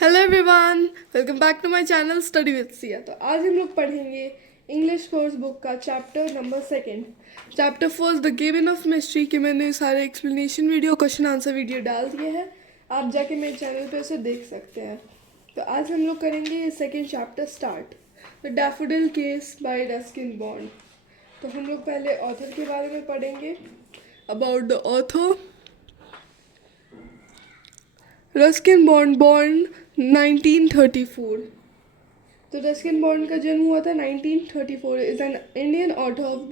Hello everyone, welcome back to my channel study with Siya. तो आज हम लोग पढ़ेंगे इंग्लिश कोर्स बुक का chapter number second. Chapter first the cabin of mystery के मैंने सारे explanation video, question answer video डाल दिए हैं। आप जाके मेरे चैनल पे उसे देख सकते हैं। तो आज हम लोग करेंगे ये second chapter start, the daffodil case by Ruskin Bond. तो हम लोग पहले ऑथर के बारे में पढ़ेंगे। About the author, Ruskin Bond born 1934। तो रस्किन बॉन्ड का जन्म हुआ था 1934। Is an Indian author of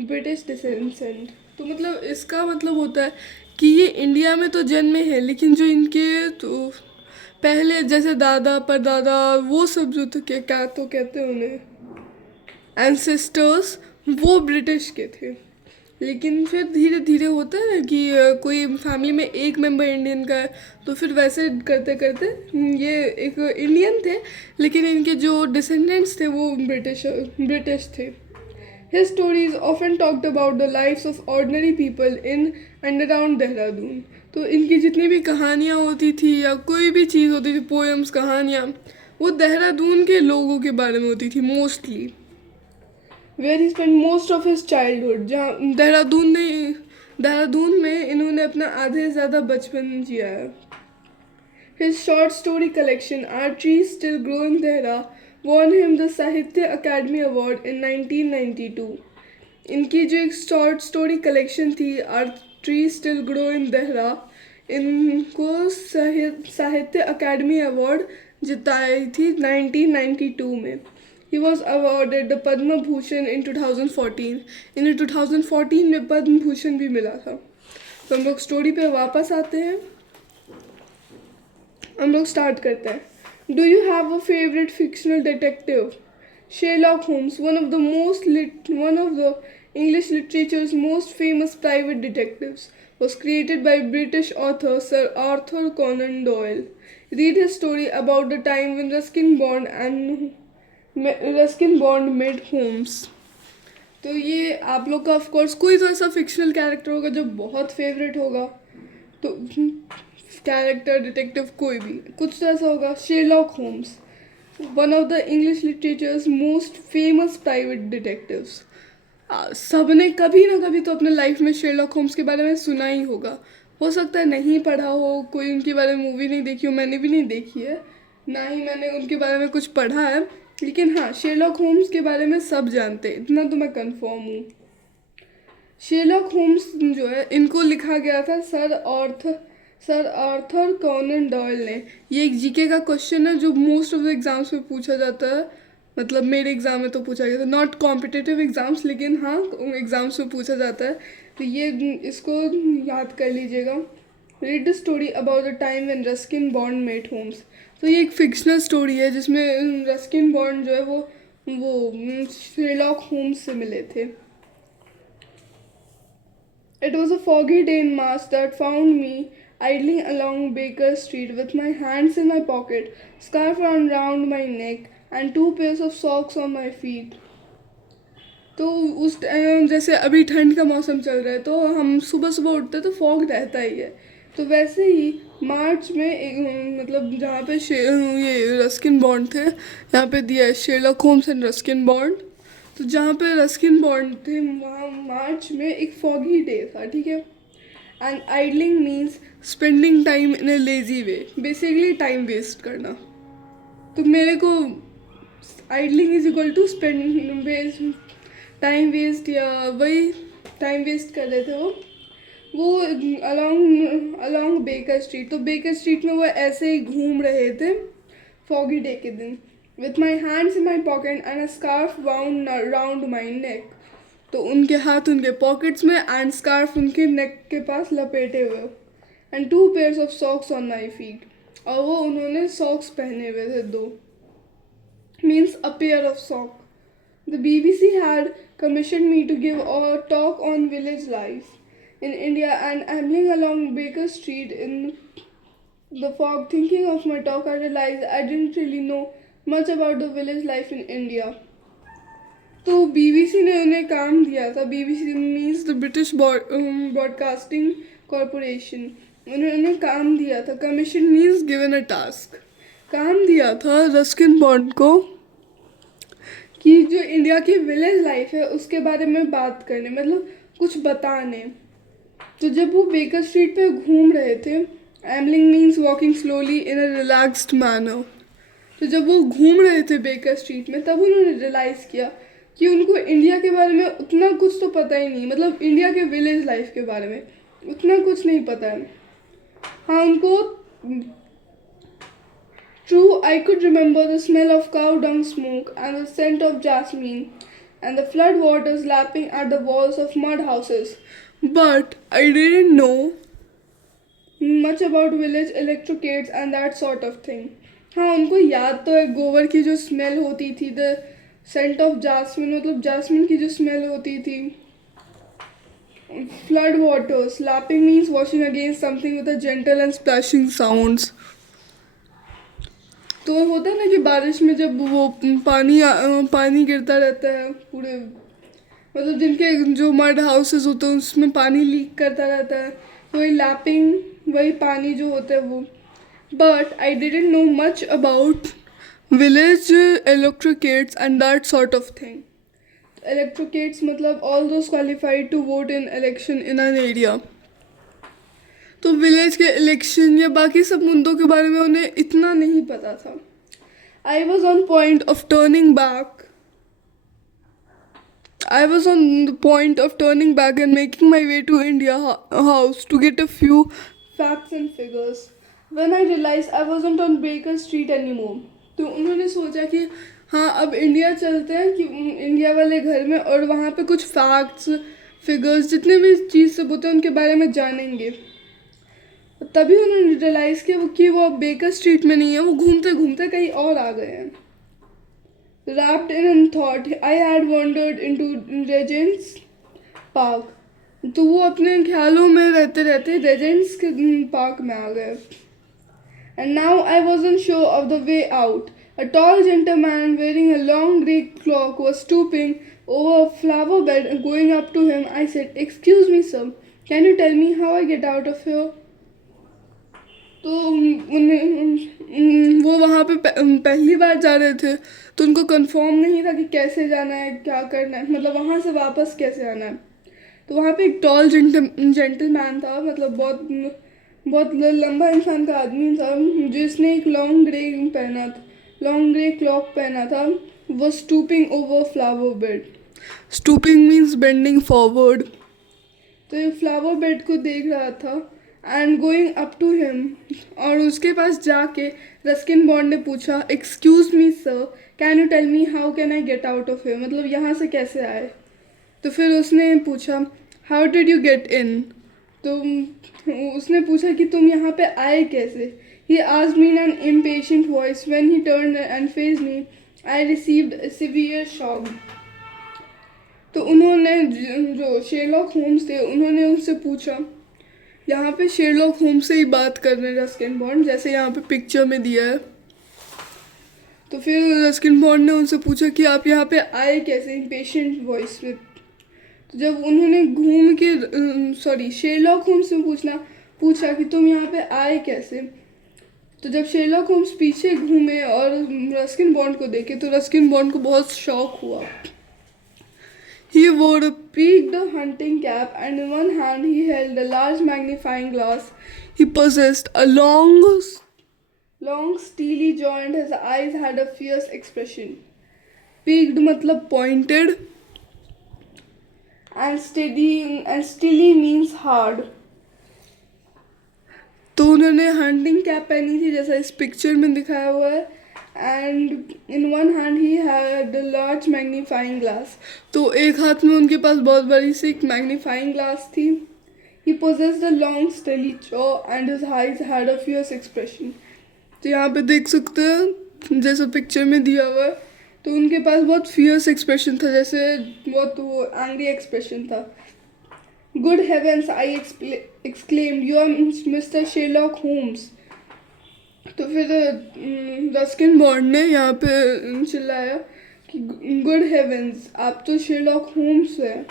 British descent. तो मतलब इसका मतलब होता है कि ये इंडिया में तो जन्मे हैं, लेकिन जो इनके तो पहले जैसे दादा परदादा वो सब जो तो क्या तो कहते हैं उन्हें एंसेस्टर्स, वो ब्रिटिश के थे। लेकिन फिर धीरे धीरे होता है कि कोई फैमिली में एक मेंबर इंडियन का है, तो फिर वैसे करते करते ये एक इंडियन थे, लेकिन इनके जो डिसेंडेंट्स थे वो ब्रिटिश थे। His stories often talked about the lives of ordinary people in and around Dehradun. तो इनकी जितनी भी कहानियाँ होती थी या कोई भी चीज़ होती थी, पोएम्स, कहानियाँ, वो देहरादून के लोगों के बारे में होती थी mostly. Where he spend most of his childhood, जहाँ देहरादून में इन्होंने अपना आधे से ज़्यादा बचपन जिया है। His short story collection are trees still grow in Dehra won him the Sahitya Akademi award in 1992। इनकी जो एक शॉर्ट स्टोरी कलेक्शन थी are tree still grow in Dehra, इनको साहित्य अकेडमी अवार्ड जिताई थी 1992 में। He was awarded the Padma Bhushan in 2014। इन्हें 2014 में पद्म भूषण भी मिला था। तो हम लोग स्टोरी पे वापस आते हैं, हम लोग स्टार्ट करते हैं। Do you have a favorite fictional detective? Sherlock Holmes, one of the English literature's most famous private detectives, was created by British author Sir Arthur Conan Doyle. Read his story about the time when Ruskin Bond met Holmes। तो ये आप लोग का of course कोई तो ऐसा fictional character होगा जो बहुत फेवरेट होगा। तो कैरेक्टर, डिटेक्टिव, कोई भी कुछ तो ऐसा होगा। Sherlock Holmes, one of the English literatures most famous private detectives. सबने कभी ना कभी तो अपने लाइफ में शेरलॉक होम्स के बारे में सुना ही होगा। हो सकता है नहीं पढ़ा हो, कोई उनके बारे में मूवी नहीं देखी हो, मैंने भी नहीं देखी है, ना ही मैंने उनके बारे में कुछ पढ़ा है। लेकिन हाँ, शेरलॉक होम्स के बारे में सब जानते हैं, इतना तो मैं कंफर्म हूँ। शेरलॉक होम्स जो है, इनको लिखा गया था सर आर्थर कॉनन डॉयल ने। ये एक जीके का क्वेश्चन है जो मोस्ट ऑफ द एग्जाम्स में पूछा जाता है। मतलब मेरे एग्ज़ाम में तो पूछा गया था, नॉट कॉम्पिटिटिव एग्ज़ाम्स, लेकिन हाँ एग्ज़ाम्स में पूछा जाता है। तो ये इसको याद कर लीजिएगा। Read the story about the time when Ruskin Bond met Holmes. तो ये एक फिक्शनल स्टोरी है जिसमें रस्किन बॉन्ड जो है वो शेरलॉक होम्स से मिले थे। It was a foggy day in March that found me idling along Baker Street with my hands in my pocket, scarf around my neck, and two pairs of socks on my feet. तो उस time जैसे अभी ठंड का मौसम चल रहा है, तो हम सुबह सुबह उठते तो फॉग रहता ही है। तो वैसे ही मार्च में मतलब जहाँ पे ये रस्किन बॉन्ड थे, यहाँ पे दिया है Sherlock homes and Ruskin Bond. तो जहाँ पे रस्किन बॉन्ड थे वहाँ मार्च में एक फॉगी डे था, ठीक है। And idling means spending time in a lazy way, basically time waste करना। तो मेरे को idling is equal to time waste, या वही टाइम वेस्ट कर रहे थे वो अलॉन्ग बेकर स्ट्रीट। तो बेकर स्ट्रीट में वो ऐसे ही घूम रहे थे फॉगी डे के दिन। With my hands in my pocket and a scarf bound round my neck. तो उनके हाथ उनके पॉकेट्स में एंड स्कार्फ उनके नेक के पास लपेटे हुए। And two pairs of socks on my feet, और वो उन्होंने सॉक्स पहने हुए थे, दो, means a pair of sock. The BBC had commissioned me to give a talk on village life in India, and ambling along Baker Street in the fog, thinking of my talk, I realized I didn't really know much about the village life in India. तो BBC ने उन्हें काम दिया था। BBC means the British broadcasting corporation. उन्होंने काम दिया था। Commission means given a task. काम दिया था रस्किन बॉन्ड को कि जो इंडिया की विलेज लाइफ है उसके बारे में बात करने, मतलब कुछ बताने। तो जब वो बेकर स्ट्रीट पे घूम रहे थे, ambling means walking slowly in a relaxed manner, तो जब वो घूम रहे थे बेकर स्ट्रीट में तब उन्होंने रियलाइज़ किया कि उनको इंडिया के बारे में उतना कुछ तो पता ही नहीं, मतलब इंडिया के विलेज लाइफ के बारे में उतना कुछ नहीं पता है। हाँ उनको True, I could remember the smell of cow dung smoke and the scent of jasmine and the flood waters lapping at the walls of mud houses. But I didn't know much about village electricates and that sort of thing. हाँ उनको याद तो है गोबर की जो smell होती थी, द सेंट ऑफ जासमिन, मतलब जासमिन की जो स्मेल होती थी, flood waters lapping means washing against something with a gentle and splashing sounds. तो होता है ना कि बारिश में जब वो पानी गिरता रहता है पूरे, मतलब जिनके जो मड हाउसेस होते हैं उसमें पानी लीक करता रहता है, वही लैपिंग, वही पानी जो होता है वो। But I didn't know much about village electorates and that sort of thing. Electorates मतलब all those qualified to vote in election in an area. तो विलेज के इलेक्शन या बाकी सब मुद्दों के बारे में उन्हें इतना नहीं पता था। I was on point of turning back I was on the point of turning back and making my way to India House to get a few facts and figures when I realized I wasn't on Baker Street anymore. तो उन्होंने सोचा कि हाँ अब India चलते हैं कि India वाले घर में, और वहाँ पे कुछ फैक्ट्स फिगर्स जितने भी चीज़ सब होते हैं उनके बारे में जानेंगे। तभी उन्होंने रियलाइज़ किया कि वो अब बेकर स्ट्रीट में नहीं है, वो घूमते घूमते कहीं और आ गए हैं। Wrapped in thought, I had wandered into Regent's Park. तो वो अपने ख्यालों में रहते रहते रेजेंट्स के पार्क में आ गए। And now I wasn't sure of the way out. A tall gentleman wearing a long grey cloak was stooping over a flower bed and going up to him. I said, "Excuse me, sir. Can you tell me how I get out of here?" तो वो वहाँ पे पहली बार जा रहे थे तो उनको कंफर्म नहीं था कि कैसे जाना है, क्या करना है, मतलब वहाँ से वापस कैसे आना है। तो वहाँ पे एक टॉल जेंटलमैन था, मतलब बहुत बहुत लंबा इंसान का आदमी था, जिसने एक लॉन्ग ग्रे क्लॉक पहना था। वो stooping over flower bed, stooping means bending forward. तो ये फ्लावर बेड को देख रहा था and going up to him, और उसके पास जाके रस्किन बॉन्ड ने पूछा, "excuse me sir, can you tell me how can I get out of here?" मतलब यहाँ से कैसे आए। तो फिर उसने पूछा, "how did you get in?" तो उसने पूछा कि तुम यहाँ पे आए कैसे। He asked me in an impatient voice. When he turned and faced me I received a severe shock. तो उन्होंने जो शेरलॉक होम्स थे उन्होंने उनसे पूछा, यहाँ पे शेरलॉक होम्स से ही बात कर रहे हैं रस्किन बॉन्ड, जैसे यहाँ पे पिक्चर में दिया है। तो फिर रस्किन बॉन्ड ने उनसे पूछा कि आप यहाँ पे आए कैसे, इम्पेशेंट वॉइस में। तो जब उन्होंने घूम के शेरलॉक होम्स से पूछा कि तुम यहाँ पे आए कैसे, तो जब शेरलॉक होम्स पीछे घूमे और रस्किन बॉन्ड को देखे तो रस्किन बॉन्ड को बहुत शौक हुआ। He wore a peaked hunting cap, and in one hand he held a large magnifying glass. He possessed a long steely jaw, and his eyes had a fierce expression. Peaked मतलब pointed, and steely means hard. तो उन्होंने hunting cap पहनी थी जैसा इस picture में दिखाया हुआ है, and in one hand he had a large magnifying glass. तो एक हाथ में उनके पास बहुत बड़ी सी एक मैग्नीफाइंग ग्लास थी। He possessed a long steely jaw and his eyes had a fierce expression. तो यहाँ पे देख सकते हैं जैसा पिक्चर में दिया हुआ है, तो उनके पास बहुत फियर्स एक्सप्रेशन था, जैसे बहुत वो एंग्री एक्सप्रेशन था। "Good heavens!" I exclaimed. "You are Mr. Sherlock Holmes." तो फिर रस्किन बॉन्ड ने यहाँ पे चिल्लाया कि "गुड हेवेंस, आप तो शेरलॉक होम्स हैं."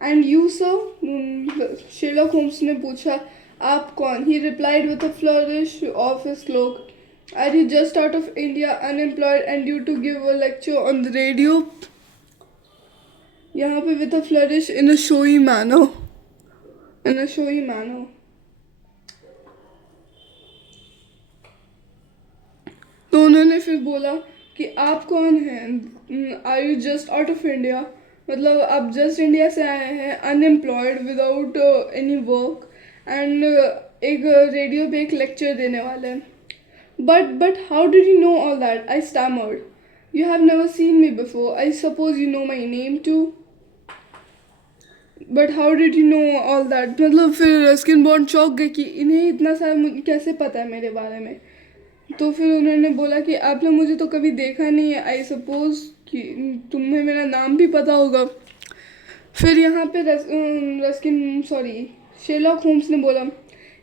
"And you sir?" Sherlock Holmes ने पूछा, "आप कौन?" He replied with a flourish of his cloak, Are you just out of India, unemployed, and due to give a lecture on the radio? यहाँ पे with a flourish in a showy manner. In a showy manner. तो उन्होंने फिर बोला कि आप कौन हैं? Are you just out of India? मतलब आप जस्ट इंडिया से आए हैं, unemployed, without any work, and एक रेडियो पे एक लेक्चर देने वाले हैं. But how did you know all that? I stammered. You have never seen me before. I suppose you know my name too. But how did you know all that? मतलब फिर Ruskin bond चौंक गए कि इन्हें इतना सारा कैसे पता है मेरे बारे में. तो फिर उन्होंने बोला कि आपने मुझे तो कभी देखा नहीं है. आई सपोज कि तुम्हें मेरा नाम भी पता होगा. फिर यहाँ पे शेरलॉक होम्स ने बोला,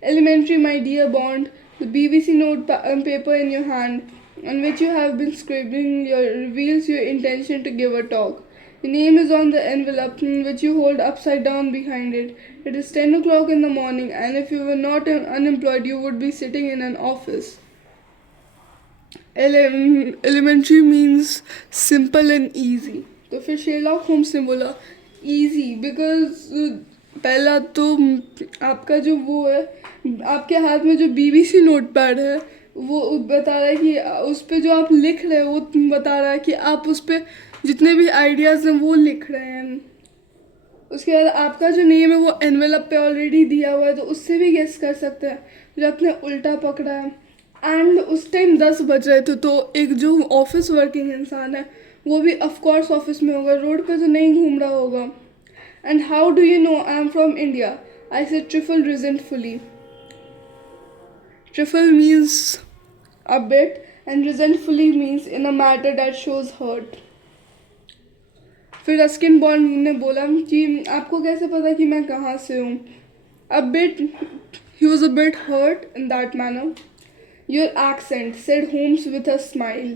elementary my dear Bond, the BBC note paper in your hand, on which you have been scribbling, reveals your intention to give a talk. Your name is on the envelope, which you hold upside down behind it. It is 10 o'clock in the morning, and if you were not unemployed, you would be sitting in an office. Elementary means simple and easy. तो फिर Sherlock Holmes ने बोला easy because पहला तो आपका जो वो है, आपके हाथ में जो BBC नोट पैड है वो बता रहा है कि उस पर जो आप लिख रहे हो वो बता रहा है कि आप उस पर जितने भी आइडियाज़ हैं वो लिख रहे हैं. उसके बाद आपका जो नेम है वो एनवेलप पे ऑलरेडी दिया हुआ है, तो उससे भी गेस कर सकते हैं जो आपने उल्टा पकड़ा है. एंड उस टाइम 10 बज रहे थे, तो एक जो ऑफिस वर्किंग इंसान है वो भी ऑफकोर्स ऑफिस में होगा, रोड पे तो नहीं घूम रहा होगा. And how do you know I am from India? I said trifle resentfully. Trifle means a bit and resentfully means in a matter that shows hurt. फिर रस्किन बॉन्ड ने बोला कि आपको कैसे पता कि मैं कहाँ से हूँ? A bit, he was a bit hurt in that manner. Your accent, said Holmes with a smile.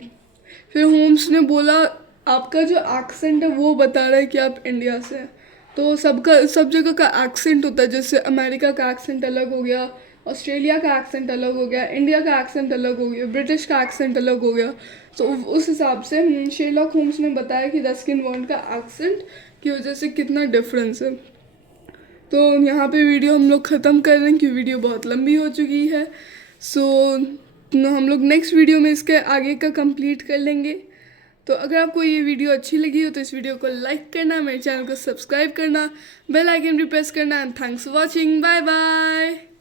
फिर होम्स ने बोला आपका जो एक्सेंट है वो बता रहा है कि आप इंडिया से हैं. तो सब जगह का एक्सेंट होता है, जैसे अमेरिका का एक्सेंट अलग हो गया, ऑस्ट्रेलिया का एक्सेंट अलग हो गया, इंडिया का एक्सेंट अलग हो गया, ब्रिटिश का एक्सेंट अलग हो गया. तो उस हिसाब से शेरलॉक होम्स ने बताया कि रस्किन बॉन्ड का एक्सेंट की वजह से कितना डिफरेंस है. तो यहाँ पे वीडियो हम लोग ख़त्म कर रहे हैं क्योंकि वीडियो बहुत लंबी हो चुकी है. सो हम लोग नेक्स्ट वीडियो में इसके आगे का कंप्लीट कर लेंगे. तो अगर आपको ये वीडियो अच्छी लगी हो तो इस वीडियो को लाइक करना, मेरे चैनल को सब्सक्राइब करना, बेल आइकन भी प्रेस करना. And thanks for watching. Bye bye.